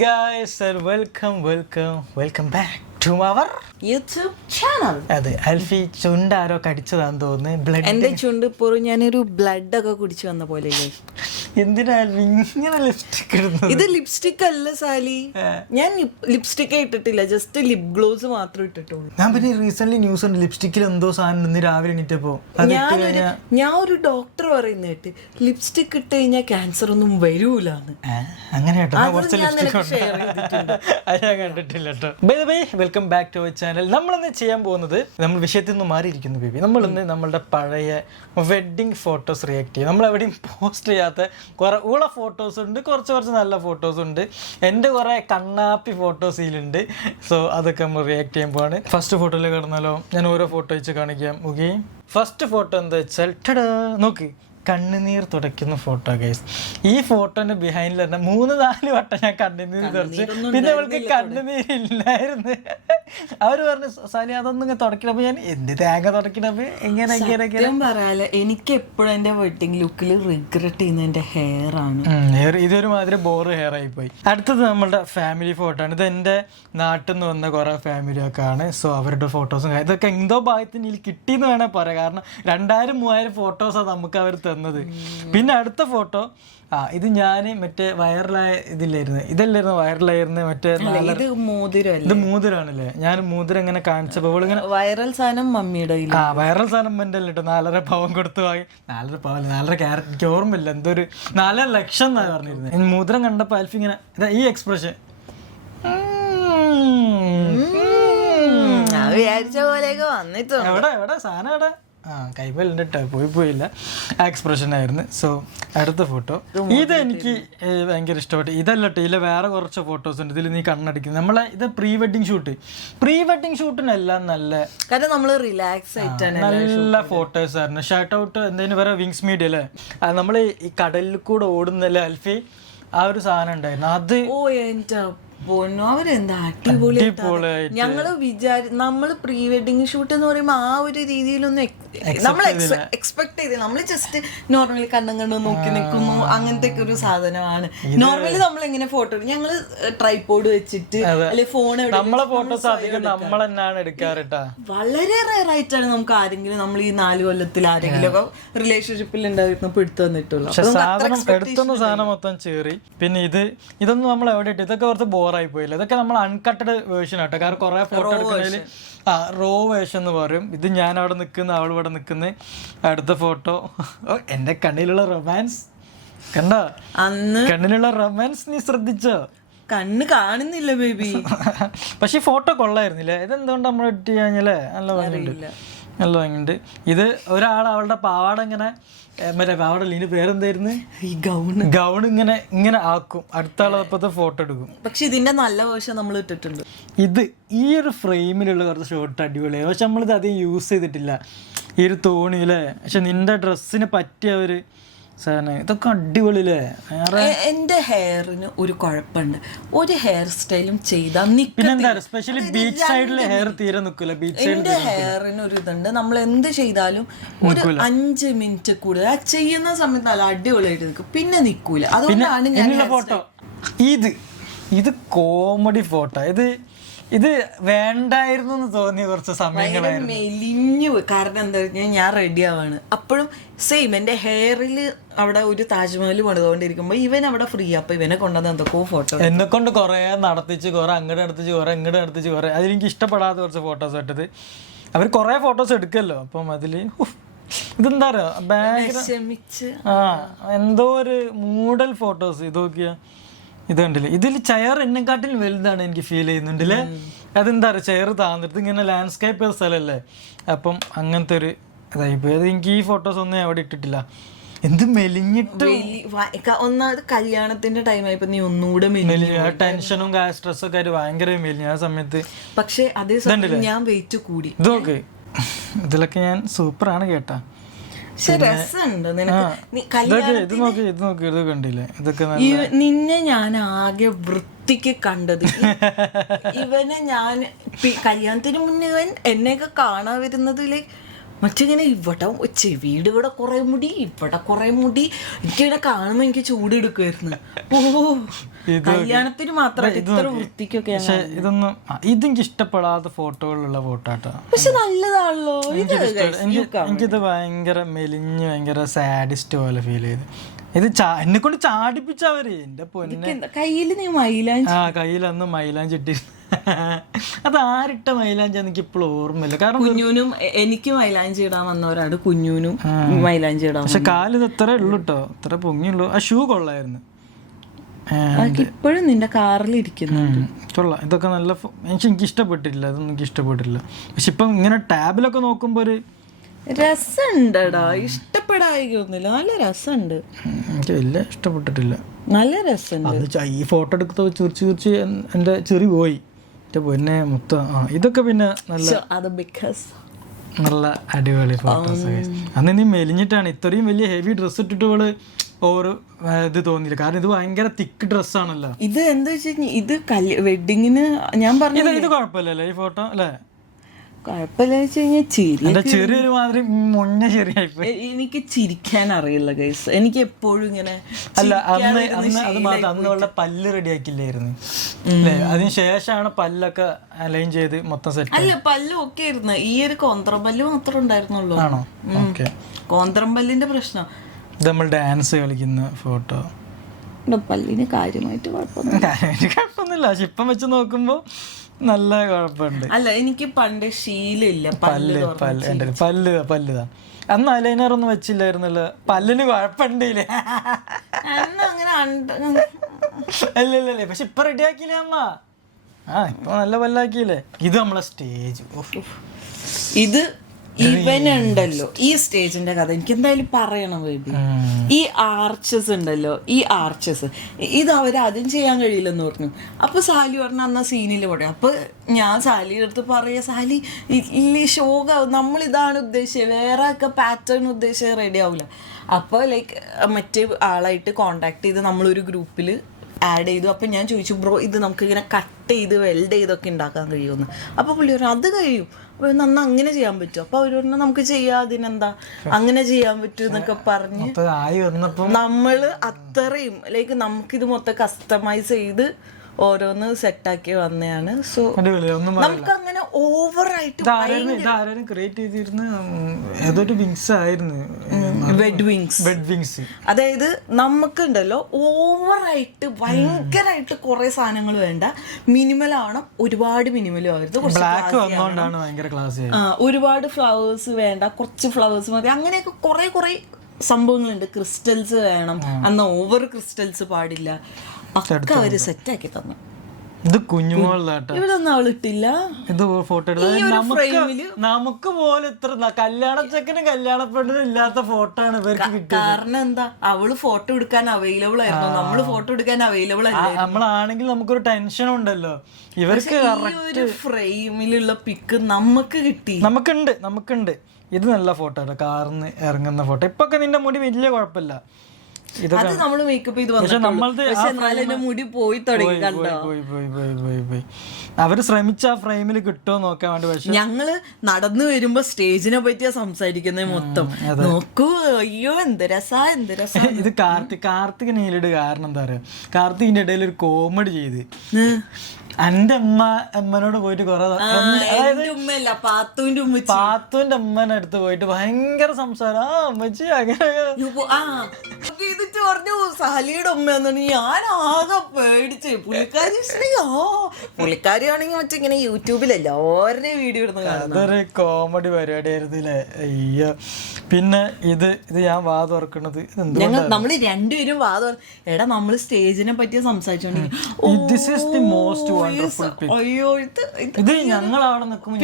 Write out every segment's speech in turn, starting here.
guys and welcome back to our YouTube channel. അതെ അൽഫി ചുണ്ട് ആരോ കടിച്ചതാന്ന് തോന്നുന്നു. ബ്ലഡ് എന്റെ ചുണ്ട് ഇപ്പോഴും ഞാനൊരു ബ്ലഡ് ഒക്കെ കുടിച്ചു വന്ന പോലെ. എന്തിനാ അൽഫി ഇങ്ങനെ ലിപ്സ്റ്റിക് ഇടുന്നത്? ഇത് ലിപ്സ്റ്റിക് അല്ല സാലി, ഞാൻ ലിപ്സ്റ്റിക് ഇട്ടിട്ടില്ല, ജസ്റ്റ് ലിപ് ഗ്ലോസ് മാത്രം ഇട്ടിട്ടുള്ളൂ. ഞാൻ പിന്നെ റീസെന്റ് ന്യൂസ് ഉണ്ട് ലിപ്സ്റ്റിക്കിൽ എന്തോ സാധനം ഇന്ന് രാവിലെ എണീറ്റപ്പോ ഞാൻ ഒരു ഡോക്ടർ പറയുന്ന കേട്ട് ലിപ്സ്റ്റിക് ഇട്ട് കഴിഞ്ഞാൽ ക്യാൻസർ ഒന്നും വരൂലെന്ന്. അങ്ങനെ കേട്ടോ, കുറച്ച് ലിപ്സ്റ്റിക് ഞാൻ കണ്ടിട്ടില്ല കേട്ടോ. By the way welcome back to our channel. നമ്മളിന്ന് ചെയ്യാൻ പോകുന്നത്, നമ്മൾ വിഷയത്തിൽ നിന്ന് മാറിയിരിക്കുന്നു ബേബി. നമ്മളിന്ന് നമ്മളുടെ പഴയ വെഡ്ഡിങ് ഫോട്ടോസ് റിയാക്ട് ചെയ്യും. നമ്മളെവിടെയും പോസ്റ്റ് ചെയ്യാത്ത കുറെ ഉള്ള ഫോട്ടോസ് ഉണ്ട്, കുറച്ച് നല്ല ഫോട്ടോസ് ഉണ്ട്, എൻ്റെ കുറെ കണ്ണാപ്പി ഫോട്ടോസ് ഇതിലുണ്ട്. സോ അതൊക്കെ നമ്മൾ റിയാക്ട് ചെയ്യാൻ പോവാണ്. ഫസ്റ്റ് ഫോട്ടോയിൽ കിടന്നാലോ, ഞാൻ ഓരോ ഫോട്ടോ വെച്ച് കാണിക്കാം. ഓക്കെ, ഫസ്റ്റ് ഫോട്ടോ എന്താ വെച്ചാൽ ടടാ, നോക്ക്, കണ്ണുനീർ തുടയ്ക്കുന്ന ഫോട്ടോ ഗൈസ്. ഈ ഫോട്ടോന്റെ ബിഹൈൻഡിൽ തന്നെ 3-4 വട്ടം ഞാൻ കണ്ണുനീർ തുടച്ച്. പിന്നെ അവൾക്ക് കണ്ണുനീരില്ലായിരുന്നു. അവര് പറഞ്ഞു സാലി അതൊന്നും ഇങ്ങനെ തുടക്കണം. അപ്പൊ ഞാൻ എന്ത് തേങ്ങ തുടക്കണം എങ്ങനെ പറയാല. എനിക്ക് എപ്പോഴും എന്റെ വെഡിങ് ലുക്കിൽ റിഗ്രറ്റ് ചെയ്യുന്ന എന്റെ ഹെയർ ആണ്. ഇതൊരു മാതിരി ബോറ് ഹെയർ ആയി പോയി. അടുത്തത് നമ്മളുടെ ഫാമിലി ഫോട്ടോ ആണ്. ഇത് എൻ്റെ നാട്ടിൽ നിന്ന് വന്ന കുറെ ഫാമിലിയൊക്കെ ആണ്. സോ അവരുടെ ഫോട്ടോസും ഇതൊക്കെ എന്തോ ഭാഗത്തിന് ഇതിൽ കിട്ടിയെന്ന് വേണേൽ പറയാം. കാരണം 2000-3000 ഫോട്ടോസാണ് നമുക്ക് അവർ തന്നത്. പിന്നെ അടുത്ത ഫോട്ടോ, ഇത് ഞാൻ മറ്റേ വൈറലായ ഇതല്ലായിരുന്നു വൈറലായിരുന്നു, മറ്റേ ഇത് മോതിരാണല്ലേ. ഞാൻ മോതിരം ഇങ്ങനെ കാണിച്ചപ്പോ ഇങ്ങനെ വൈറൽ സാധനം മമ്മിയുടെ വൈറൽ സാധനം എൻ്റെ അല്ല കേട്ടോ. 4.5 പവൻ കൊടുത്തു വാങ്ങി. 4.5 പവൻ 4.5 ക്യാരറ്റ്, എനിക്ക് ഓർമ്മയില്ല, എന്തോ ഒരു 4 ലക്ഷം എന്നാണ് പറഞ്ഞിരുന്നത്. മോതിരം കണ്ടപ്പോ അൽഫി ഇങ്ങനെ ഈ എക്സ്പ്രഷൻ വിചാരിച്ച പോലെയൊക്കെ വന്നിട്ട് എവിടെ സാധനം എവിടെ കൈമലുണ്ട് കേട്ടോ, പോയില്ല ആ എക്സ്പ്രഷൻ ആയിരുന്നു. സോ അടുത്ത ഫോട്ടോ, ഇത് എനിക്ക് ഭയങ്കര ഇഷ്ടപ്പെട്ടു. ഇതല്ല കേട്ടോ, ഇതിൽ വേറെ കുറച്ച് ഫോട്ടോസ് ഉണ്ട്. ഇതിൽ നീ കണ്ണടിക്കുന്നത് നമ്മളെ ഇത് പ്രീ വെഡിങ് ഷൂട്ടിനെല്ലാം നല്ല, കാരണം നമ്മള് റിലാക്സ് ആയിട്ടാണ് നല്ല ഫോട്ടോസ് ആയിരുന്നു. ഷർട്ട് ഔട്ട് എന്തെങ്കിലും വേറെ വിങ്സ് മീഡിയ അല്ലേ, അത് നമ്മൾ ഈ കടലിൽ കൂടെ ഓടുന്നല്ലേ അൽഫി, ആ ഒരു സാധനം ഉണ്ടായിരുന്നു. അത് അവരെന്താ അടിപൊളി. ഞങ്ങള് നമ്മള് പ്രീ വെഡിങ് ഷൂട്ട് എന്ന് പറയുമ്പോ ആ ഒരു രീതിയിലൊന്നും നമ്മൾ എക്സ്പെക്ട് ചെയ്ത്, നമ്മള് ജസ്റ്റ് നോർമലി കണ്ണും നോക്കി നിൽക്കുന്നു, അങ്ങനത്തെ ഒരു സാധനമാണ്. നോർമലി നമ്മൾ എങ്ങനെ ഫോട്ടോ, ഞങ്ങള് ട്രൈപോഡ് വെച്ചിട്ട് അല്ലെ ഫോൺ, നമ്മളെ ഫോട്ടോസ് അധികം നമ്മൾ തന്നെയാണ് എടുക്കാറുട്ടാ. വളരെ റെയർ ആയിട്ടാണ് നമുക്ക് ആരെങ്കിലും, നമ്മൾ ഈ 4 കൊല്ലത്തിൽ ആരെങ്കിലും ഒക്കെ റിലേഷൻഷിപ്പിൽ ഉണ്ടായിരുന്നപ്പോ എടുത്തു തന്നിട്ടുള്ളൂ. എടുത്തുന്ന സാധനം മൊത്തം ചേറി. പിന്നെ ഇതൊന്നും നമ്മൾ എവിടെ ഇട്ട്, ഇതൊക്കെ കുറച്ച് ബോറായി പോയില്ല. ഇതൊക്കെ നമ്മൾ അൺകട്ടഡ് വേർഷൻ ആട്ടോ. കാരണം കുറെ ഫോട്ടോ എടുക്കുന്നതിൽ റോ വേർഷൻ എന്ന് പറയും. ഇത് ഞാൻ അവിടെ നിൽക്കുന്ന, അവൾ ഇവിടെ നിൽക്കുന്ന. അടുത്ത ഫോട്ടോ, എന്റെ കണ്ണിലുള്ള റൊമാൻസ് കണ്ടോ, കണ്ണിലുള്ള റൊമാൻസ് നീ ശ്രദ്ധിച്ചോ? കണ്ണ് കാണുന്നില്ല ബേബി. പക്ഷെ ഈ ഫോട്ടോ കൊള്ളായിരുന്നില്ലേ? ഇതെന്തുകൊണ്ട് നമ്മൾ എഡിറ്റ് ചെയ്യാഞ്ഞല്ലേ? നല്ല ഭംഗിയുണ്ട്. ഇത് ഒരാൾ അവളുടെ പാവാട ഇങ്ങനെ, മറ്റേ പാവാട ഇതിന്റെ പേരെന്തായിരുന്നു, ഈ ഗൗൺ ഇങ്ങനെ ആക്കും. അടുത്ത ആളപ്പത്തെ ഫോട്ടോ എടുക്കും. പക്ഷെ ഇതിന്റെ നല്ല വേർഷൻ നമ്മൾ ഇട്ടിട്ടുണ്ട്. ഇത് ഈ ഒരു ഫ്രെയിമിലുള്ള കുറച്ച് ഷോട്ട് അടിപൊളിയായി. പക്ഷെ നമ്മളിത് അധികം യൂസ് ചെയ്തിട്ടില്ല, ഈ ഒരു തോണിയില്ലേ. പക്ഷെ നിന്റെ ഡ്രസ്സിന് പറ്റിയ ഒരു സാധനം, ഇതൊക്കെ അടിപൊളിയില്ലേ. എന്റെ ഹെയറിന് ഒരു കുഴപ്പമുണ്ട്, ഒരു ഹെയർ സ്റ്റൈലും ചെയ്താൽ പിന്നെന്താ, സ്പെഷ്യലി ബീച്ച് സൈഡിലെ ഹെയർ തീരെ നിൽക്കില്ല. എന്റെ ഹെയറിന് ഒരു ഇതുണ്ട്, നമ്മൾ എന്ത് ചെയ്താലും ഒരു 5 മിനിറ്റ് കൂടുതൽ ചെയ്യുന്ന സമയത്ത് നല്ല അടിപൊളിയായിട്ട് നിൽക്കും, പിന്നെ നിൽക്കൂല. അതുകൊണ്ടാണ് ഞാൻ ഫോട്ടോ ഇത് കോമഡി ഫോട്ടോ. ഇത് വേണ്ടായിരുന്നു എന്ന് തോന്നിയ കുറച്ച് സമയങ്ങളായിരുന്നു. മെലിഞ്ഞു. കാരണം എന്താ വെച്ചാൽ ഞാൻ റെഡി ആവാണ്, അപ്പോഴും സെയിം എന്റെ ഹെയറിൽ അവിടെ ഒരു താജ്മഹൽ പണിതുകൊണ്ടിരിക്കുമ്പോ ഇവൻ അവിടെ ഫ്രീ. അപ്പൊ ഇവനെ കൊണ്ടുവന്ന് എന്തൊക്കെയോ ഫോട്ടോ എന്നെ കൊണ്ട് കുറെ നടത്തിച്ച്, കുറെ അങ്ങോട്ട് നടത്തിച്ച് കുറെ അതിലെനിക്ക് ഇഷ്ടപ്പെടാത്ത കുറച്ച് ഫോട്ടോസ് ഇട്ടത്. അവർ കുറെ ഫോട്ടോസ് എടുക്കല്ലോ, അപ്പം അതില് ഇതെന്താ പറയാ, എന്തോ ഒരു മൂഡൽ ഫോട്ടോസ്. ഇത് നോക്കിയാ, ഇത് കണ്ടില്ലേ, ഇതിൽ ചെയർ എന്നെക്കാട്ടിൽ വലുതാണ് എനിക്ക് ഫീൽ ചെയ്യുന്നുണ്ടല്ലേ. അതെന്താ പറയുക, ചെയർ താന്നിട്ട് ഇങ്ങനെ ലാൻഡ്സ്കേപ്പ് ചെയ്ത സ്ഥലമല്ലേ, അപ്പം അങ്ങനത്തെ ഒരു ഇതായിപ്പോയി. അത് എനിക്ക് ഈ ഫോട്ടോസ് ഒന്നും എവിടെ ഇട്ടിട്ടില്ല. എന്ത് മെലിഞ്ഞിട്ട്, ഒന്നാമത് കല്യാണത്തിന്റെ ടൈം ആയപ്പോ നീ ഒന്നുകൂടെ ടെൻഷനും സ്ട്രെസ്സും ഒക്കെ ആയിട്ട് ഭയങ്കര മെലിഞ്ഞു ആ സമയത്ത്. പക്ഷെ അതേ സമയം ഞാൻ വെയിറ്റ് കൂടി. ഇത് നോക്ക്, ഇതിലൊക്കെ ഞാൻ സൂപ്പറാണ് കേട്ടാ. നിന്നെ ഞാൻ ആകെ വൃത്തിക്ക് കണ്ടത്, ഇവനെ ഞാൻ കല്യാണത്തിന് മുന്നേ ഇവൻ എന്നെയൊക്കെ കാണാൻ വരുന്നതില് മറ്റിങ്ങനെ ഇവിടെ ചെവിയുടെ ഇവിടെ കുറെ മുടി, ഇവിടെ കുറെ മുടി. എനിക്കിങ്ങനെ കാണുമ്പോ എനിക്ക് ചൂടെടുക്കുമായിരുന്നു. ഓ, കല്യാണത്തിന് മാത്രം ഇത്ര വൃത്തിക്കൊക്കെ. ഇതെനിക്ക് ഇഷ്ടപ്പെടാത്ത ഫോട്ടോകളുള്ള ഫോട്ടോ. പക്ഷെ നല്ലതാണല്ലോ എനിക്കിത് ഭയങ്കര മെലിഞ്ഞ് ഭയങ്കര സാഡിസ്റ്റ് പോലെ ഫീൽ ചെയ്ത്. ഇത് എന്നെ കൊണ്ട് ചാടിപ്പിച്ചവര്. എന്റെ പൊന്നെ, കയ്യില് നീ മൈലാഞ്ചി. കയ്യിലന്ന് മൈലാഞ്ചി ഇട്ടി. അത് ആരിട്ട മൈലാഞ്ചി എനിക്ക് ഇപ്പോഴും ഓർമ്മയില്ല. കാരണം കുഞ്ഞൂനും എനിക്ക് മൈലാഞ്ചി ഇടാൻ വന്നവരാണ്. കുഞ്ഞൂനും മൈലാഞ്ചി ഇടാൻ. പക്ഷെ കാലിത് ഇത്രേ ഉള്ളു കേട്ടോ, ഇത്ര പൊങ്ങിയുള്ളൂ. ആ ഷൂ കൊള്ളായിരുന്നു. ഇപ്പോഴും നിന്റെ കാറിൽ ഇരിക്കുന്നുണ്ട്. കൊള്ളാം. ഇതൊക്കെ നല്ല എനിക്ക് ഇഷ്ടപ്പെട്ടില്ല. ഇതൊന്നും എനിക്ക് ഇഷ്ടപ്പെട്ടില്ല. പക്ഷെ ഇപ്പം ഇങ്ങനെ ടാബിലൊക്കെ നോക്കുമ്പോ ഒരു രസമുണ്ടടാ. ഇഷ്ടപ്പെടായിക്കൊന്നുമില്ല, നല്ല രസമുണ്ട്. എനിക്ക് വലിയ ഇഷ്ടപ്പെട്ടിട്ടില്ല. നല്ല രസമുണ്ട്. ഈ ഫോട്ടോ എടുത്ത ചിരിച്ച് എന്റെ ചെറി പോയി. പിന്നെ മൊത്തം ഇതൊക്കെ പിന്നെ നല്ല നല്ല അടിപൊളി ഫോട്ടോസ്. അന്ന് നീ മെലിഞ്ഞിട്ടാണ്. ഇത്രയും വലിയ ഹെവി ഡ്രസ്സ് ഇട്ടിട്ട് ഓരോ ഇത് തോന്നിയില്ല. കാരണം ഇത് ഭയങ്കര തിക്ക് ഡ്രസ്സാണല്ലോ. ഇത് എന്താ വെച്ച് കഴിഞ്ഞാൽ ഇത് വെഡിങ്ങിന് ഞാൻ പറഞ്ഞു ഇത് കുഴപ്പമില്ലല്ലോ ഈ ഫോട്ടോ അല്ലേ? കുഴപ്പമില്ല വെച്ച് കഴിഞ്ഞാൽ ചെറിയൊരു മാതിരി മുന്നേ ചെറിയായിപ്പോയി. എനിക്ക് ചിരിക്കാൻ അറിയില്ല ഗൈസ്. എനിക്ക് എപ്പോഴും ഇങ്ങനെ അല്ല അന്നുള്ള പല്ല് റെഡി ആക്കില്ലായിരുന്നു അല്ലേ? അതിന് ശേഷമാണ് പല്ലൊക്കെ അലൈൻ ചെയ്ത് മൊത്തം സെറ്റ്. അല്ല, പല്ല് ഒക്കെ ആയിരുന്നു. ഈ ഒരു കോന്ത്രമ്പല്ല് മാത്രം ഉണ്ടായിരുന്നുള്ളൂ. ആണോ? ഓക്കെ. കോന്ത്രമ്പല്ലിന്റെ പ്രശ്നം. ഇത് നമ്മൾ ഡാൻസ് കളിക്കുന്ന ഫോട്ടോ. പല്ലിന് കാര്യമായിട്ട് കുഴപ്പമൊന്നുമില്ല. പക്ഷെ ഇപ്പം വെച്ച് നോക്കുമ്പോ നല്ല കുഴപ്പമുണ്ട്. അല്ല, എനിക്ക് പണ്ട് ശീലമില്ല പല്ല് അന്ന് അലൈനർ ഒന്നും വെച്ചില്ലായിരുന്നല്ലോ. പല്ലിന് കുഴപ്പമുണ്ടല്ലേ? അല്ലല്ലേ, പക്ഷെ ഇപ്പൊ റെഡി ആക്കിയില്ലേ അമ്മ? ഇപ്പൊ നല്ല പല്ലാക്കിയില്ലേ? ഇത് നമ്മളെ സ്റ്റേജ്. ഇത് ഇവനുണ്ടല്ലോ, ഈ സ്റ്റേജിന്റെ കഥ എനിക്ക് എന്തായാലും പറയണം ബേബി. ഈ ആർച്ചസ് ഉണ്ടല്ലോ, ഈ ആർച്ചസ് ഇത് അവരാദ്യം ചെയ്യാൻ കഴിയില്ലെന്ന് പറഞ്ഞു. അപ്പൊ സാലി പറഞ്ഞ അന്നാ സീനിൽ പോട്ടെ. അപ്പൊ ഞാൻ സാലിയുടെ അടുത്ത് പറയാ, സാലി ഈ ഷോക നമ്മളിതാണ് ഉദ്ദേശിച്ചത്, വേറെ ഒക്കെ പാറ്റേൺ ഉദ്ദേശിച്ചത് റെഡി ആവില്ല. അപ്പോൾ ലൈക്ക് മറ്റേ ആളായിട്ട് കോണ്ടാക്ട് ചെയ്ത് നമ്മളൊരു ഗ്രൂപ്പിൽ ആഡ് ചെയ്തു. അപ്പം ഞാൻ ചോദിച്ചു, ബ്രോ ഇത് നമുക്ക് ഇങ്ങനെ കട്ട് ചെയ്ത് വെൽഡ് ചെയ്തൊക്കെ ഉണ്ടാക്കാൻ കഴിയുമെന്ന്. അപ്പോൾ പുള്ളി പറഞ്ഞു അത് കഴിയും. അപ്പോൾ നന്നാ അങ്ങനെ ചെയ്യാൻ പറ്റും. അപ്പോൾ അവർ പറഞ്ഞു നമുക്ക് ചെയ്യാം, അതിനെന്താ അങ്ങനെ ചെയ്യാൻ പറ്റും എന്നൊക്കെ പറഞ്ഞ് നമ്മൾ അത്രയും ലൈക്ക് നമുക്കിത് മൊത്തം കസ്റ്റമൈസ് ചെയ്ത് ഓരോന്ന് സെറ്റാക്കി വന്നതാണ്. സോ നമുക്ക് അങ്ങനെ ഓവറായിട്ട് അതായത് നമുക്കുണ്ടല്ലോ ഓവറായിട്ട് ഭയങ്കരമായിട്ട് കുറെ സാധനങ്ങൾ വേണ്ട, മിനിമൽ ആണ്. ഒരുപാട് മിനിമലും ആയിരുന്നു. ഒരുപാട് ഫ്ലവേഴ്സ് വേണ്ട, കുറച്ച് ഫ്ലവേഴ്സ് മതി. അങ്ങനെയൊക്കെ കുറെ സംഭവങ്ങളുണ്ട്. ക്രിസ്റ്റൽസ് വേണം, അന്ന് ഓവർ ക്രിസ്റ്റൽസ് പാടില്ല. ഒക്കെ അവര് സെറ്റാക്കി തന്നു. ഇത് കുഞ്ഞുമോളാട്ടോ. ഇവിടൊന്നും അവളിട്ടില്ല. ഇത് ഫോട്ടോ നമുക്ക് പോലെ ഇത്ര കല്യാണച്ചക്കനും കല്യാണ പെണ്ണിനും ഇല്ലാത്ത ഫോട്ടോ ആണ് ഇവർക്ക് കിട്ടിയത്. കാരണം എന്താ, അവള് ഫോട്ടോ എടുക്കാൻ അവൈലബിൾ ആയിരുന്നു, നമ്മള് ഫോട്ടോ എടുക്കാൻ അവൈലബിൾ അല്ല. നമ്മളാണെങ്കിൽ നമുക്കൊരു ടെൻഷൻ ഉണ്ടല്ലോ. ഇവർക്ക് ഒരു ഫ്രെയിമിലുള്ള പിക്ക് നമുക്ക് കിട്ടി. നമുക്കുണ്ട്. ഇത് നല്ല ഫോട്ടോ ആണ്, കാറിന്ന് ഇറങ്ങുന്ന ഫോട്ടോ. ഇപ്പൊക്കെ നിന്റെ മുടി വലിയ കുഴപ്പമില്ല. അത് നമ്മള് മേക്കപ്പ് ചെയ്ത് മുടി പോയി തുടങ്ങി. അവര് ശ്രമിച്ച ആ ഫ്രെയിമിൽ കിട്ടുമോ നോക്കാൻ വേണ്ടി. പക്ഷെ ഞങ്ങള് നടന്നു വരുമ്പോ സ്റ്റേജിനെ പറ്റിയാ സംസാരിക്കുന്നത് മൊത്തം. നോക്കൂ, അയ്യോ എന്ത് രസാ. ഇത് കാർത്തിക് നീലിട് കാരണം എന്താ പറയാ, കാർത്തികിന്റെ ഇടയിൽ ഒരു കോമഡി ചെയ്ത് എന്റെ അമ്മനോട് പോയിട്ട് കൊറേ പാത്തുവിന്റെ അമ്മനെ അടുത്ത് പോയിട്ട് ഭയങ്കര സംസാരം. അമ്മച്ചി അങ്ങനെ പറഞ്ഞു സാലിയുടെ ഉമ്മ എന്നാണ്. ഞാൻ ആകെ പേടിച്ച്. പുള്ളിക്കാരിയാണെങ്കിൽ മറ്റേ ഇങ്ങനെ യൂട്യൂബിൽ എല്ലാവരുടെയും വീഡിയോ ഇടുന്ന അതൊരു കോമഡി പരിപാടിയായിരുന്നു അല്ലേ? അയ്യോ. പിന്നെ ഇത് ഞാൻ വാ തുറക്കണത് നമ്മള് രണ്ടുപേരും വാ എടാ നമ്മള് സ്റ്റേജിനെ പറ്റി സംസാരിച്ചോണ്ടെങ്കിൽ അയ്യോ ഇത് ഞങ്ങൾ അവിടെ നിൽക്കുമ്പോൾ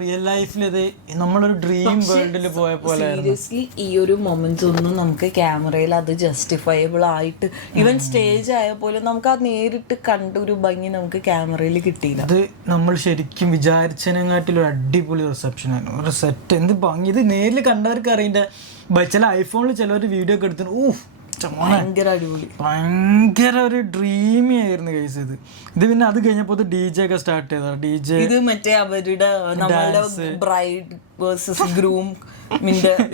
റിയൽ ലൈഫിൽ ഇത് നമ്മളൊരു ഡ്രീം വേൾഡിൽ പോയ പോലെ. സീരിയസ്ലി ഈ ഒരു മൊമെന്റ്സ് ഒന്നും നമുക്ക് ക്യാമറയിൽ അത് ജസ്റ്റിഫയബിൾ ആയിട്ട് ഈവൻ സ്റ്റേജ് ആയ പോലും നമുക്ക് ആ നേരിട്ട് കണ്ട ഒരു ഭംഗി നമുക്ക് ക്യാമറയിൽ കിട്ടിയില്ല. അത് നമ്മൾ ശരിക്കും വിചാരിച്ചതിനെക്കാട്ടിലും അടിപൊളി റിസപ്ഷനാണ്. ഒരു സെറ്റ് എന്ത് ഭംഗി. ഇത് നേരിൽ കണ്ടവർക്ക് അറിയില്ല. ചില ഐഫോണിൽ ചിലവർ വീഡിയോ ഒക്കെ എടുത്തിട്ട് ഭയങ്കര അടിപൊളി, ഭയങ്കര ഒരു ഡ്രീമി ആയിരുന്നു ഗൈസ്. ഇത് പിന്നെ അത് കഴിഞ്ഞപ്പോ DJ ഒക്കെ സ്റ്റാർട്ട് ചെയ്ത DJ. ഇത് മറ്റേ അവരുടെ നമ്മളുടെ ബ്രൈഡ് വേഴ്സസ് ഗ്രൂം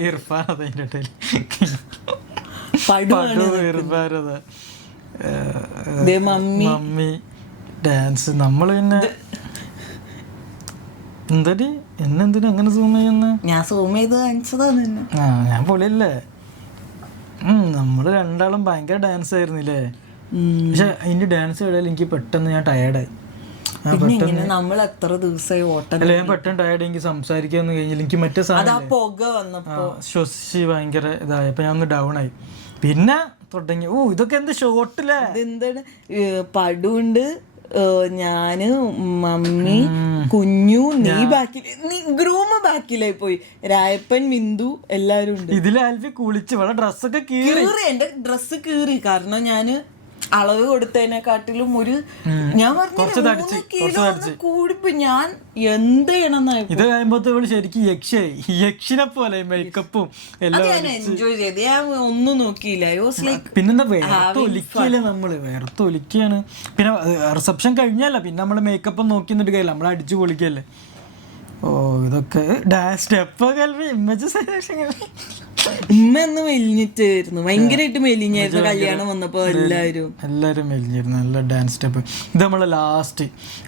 ഇർഫാൻ അതിന്റെ മമ്മി ഡാൻസ്. നമ്മള് പിന്നെ എന്തടി എന്നെന്തിനാ അങ്ങനെ സൂം ചെയ്യുന്ന? ഞാൻ സൂം ചെയ്ത് കാണിച്ചതാണ്. ഞാൻ പൊളിയല്ലേ. നമ്മള് രണ്ടാളും ഭയങ്കര ഡാൻസ് ആയിരുന്നില്ലേ. പക്ഷെ അതിന്റെ ഡാൻസ് ഇടയിൽ എനിക്ക് പെട്ടെന്ന് ഞാൻ ടയർഡായി. നമ്മൾ എത്ര ദിവസമായി ഓട്ടം. ഞാൻ പെട്ടെന്ന് ടയർഡ്. എനിക്ക് സംസാരിക്കാന്ന് കഴിഞ്ഞില്ല. എനിക്ക് മറ്റേ ശ്വസിച്ച് ഭയങ്കര ഇതായപ്പോ ഞാൻ ഒന്ന് ഡൗൺ ആയി. പിന്നെ തുടങ്ങി ഇതൊക്കെ എന്ത് ഷോട്ടില്ലേ. എന്താണ് പടുണ്ട്, ഞാന്, മമ്മി, കുഞ്ഞു, നീ ബാക്കിൽ, ഗ്രൂമ് ബാക്കിലായി പോയി, രായപ്പൻ, ബിന്ദു എല്ലാരും ഉണ്ട്. ഇതിൽ ആൽഫി കുളിച്ച് ഡ്രസ്സൊക്കെ കീറി. എന്റെ ഡ്രസ്സ് കീറി. കാരണം ഞാന് അളവ് കൊടുത്തതിനെക്കാട്ടിലും ഒരു ഞാൻ പറഞ്ഞു കൂടിപ്പോ ഞാൻ എന്ത് ചെയ്യണമെന്നായി. ഇത് കഴിയുമ്പോ ശരിക്കും യക്ഷിനെ പോലെ മേക്കപ്പും എല്ലാം ഞാൻ എൻജോയ് ചെയ്ത്. ഞാൻ ഒന്നും നോക്കിയില്ല. പിന്നെന്താ വേർത്തൊലിക്കല്ലേ നമ്മള്, വേർത്തൊലിക്കാണ്. പിന്നെ റിസപ്ഷൻ കഴിഞ്ഞല്ല, പിന്നെ നമ്മള് മേക്കപ്പ് നോക്കി നിന്നിട്ട് കഴിയില്ല, നമ്മള് അടിച്ചു പൊളിക്കല്ലേ. ഇതൊക്കെ ഡാൻസ് സ്റ്റെപ്പൊക്കെ ഉമ്മ ഒന്ന് മെലിഞ്ഞിട്ടായിരുന്നു, ഭയങ്കരമായിട്ട് മെലിഞ്ഞായിരുന്നു കല്യാണം വന്നപ്പോ. എല്ലാരും മെലിഞ്ഞിരുന്നു. നല്ല ഡാൻസ് സ്റ്റെപ്പ്. ഇത് നമ്മളെ ലാസ്റ്റ്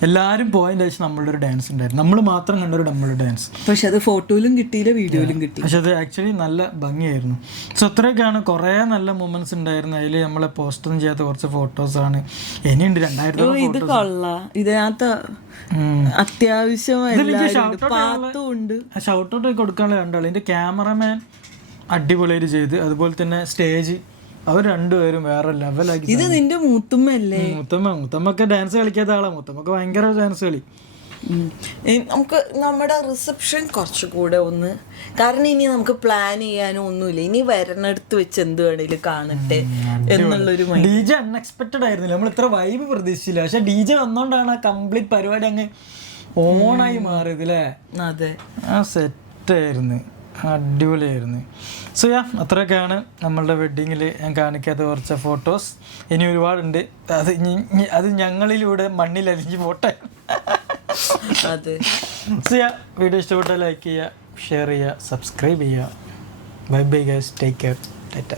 എല്ലാരും പോയതിന്റെ ശേഷം നമ്മളുടെ ഒരു ഡാൻസ് ഉണ്ടായിരുന്നു. നമ്മൾ മാത്രം കണ്ടൊരു നമ്മളുടെ ഡാൻസ്. പക്ഷെ അത് ഫോട്ടോയിലും കിട്ടിയില്ല, വീഡിയോയിലും കിട്ടി. പക്ഷെ അത് ആക്ച്വലി നല്ല ഭംഗിയായിരുന്നു. സോ അത്രയൊക്കെയാണ്. കുറേ നല്ല മൊമെന്റ്സ് ഉണ്ടായിരുന്നു. അതിൽ നമ്മളെ പോസ്റ്റൊന്നും ചെയ്യാത്ത കുറച്ച് ഫോട്ടോസാണ് ഇനിയുണ്ട്. 2000 ഇത് കൊള്ളാം. ഇതിനകത്ത് അത്യാവശ്യം ഷൗട്ട് ഔട്ട് കൊടുക്കാനുള്ള രണ്ടാൾ. ഇതിന്റെ ക്യാമറമാൻ അടിപൊളിയായിട്ട് ചെയ്ത്, അതുപോലെ തന്നെ സ്റ്റേജ് അവർ രണ്ടുപേരും വേറെ ലെവലാക്കി. ഇത് നിന്റെ മൂത്തുമ്മല്ലേ? മൂത്തമ്മൊക്കെ ഡാൻസ് കളിക്കാത്ത ആളാ. മൂത്തമ്മക്ക് ഭയങ്കര ഡാൻസ് കളി. നമുക്ക് നമ്മുടെ റിസപ്ഷൻ കുറച്ചുകൂടെ ഒന്ന്, കാരണം ഇനി നമുക്ക് പ്ലാൻ ചെയ്യാനോ ഒന്നുമില്ല. ഇനി വരണടുത്ത് വെച്ച് എന്ത് വേണേലും കാണട്ടെ എന്നുള്ളൊരു. DJ അൺഎക്സ്പെക്ടഡ് ആയിരുന്നില്ല. നമ്മൾ ഇത്ര വൈബ് പ്രതീക്ഷിച്ചില്ല. പക്ഷെ DJ വന്നോണ്ടാണ് ആ കംപ്ലീറ്റ് പരിപാടി അങ്ങ് ഓണായി മാറിയത് അല്ലേ. അതെ, സെറ്റായിരുന്നു, അടിപൊളിയായിരുന്നു. സോ അത്രയൊക്കെയാണ് നമ്മളുടെ വെഡ്ഡിങ്ങിൽ ഞാൻ കാണിക്കാത്ത കുറച്ച് ഫോട്ടോസ്. ഇനി ഒരുപാടുണ്ട്. അത് ഞങ്ങളിലൂടെ മണ്ണിൽ അലിഞ്ഞ് പോട്ടെ. അതെ. സോ വീഡിയോ ഇഷ്ടപ്പെട്ടാൽ ലൈക്ക് ചെയ്യുക, ഷെയർ ചെയ്യുക, സബ്സ്ക്രൈബ് ചെയ്യുക. Bye bye guys, take care, Tata.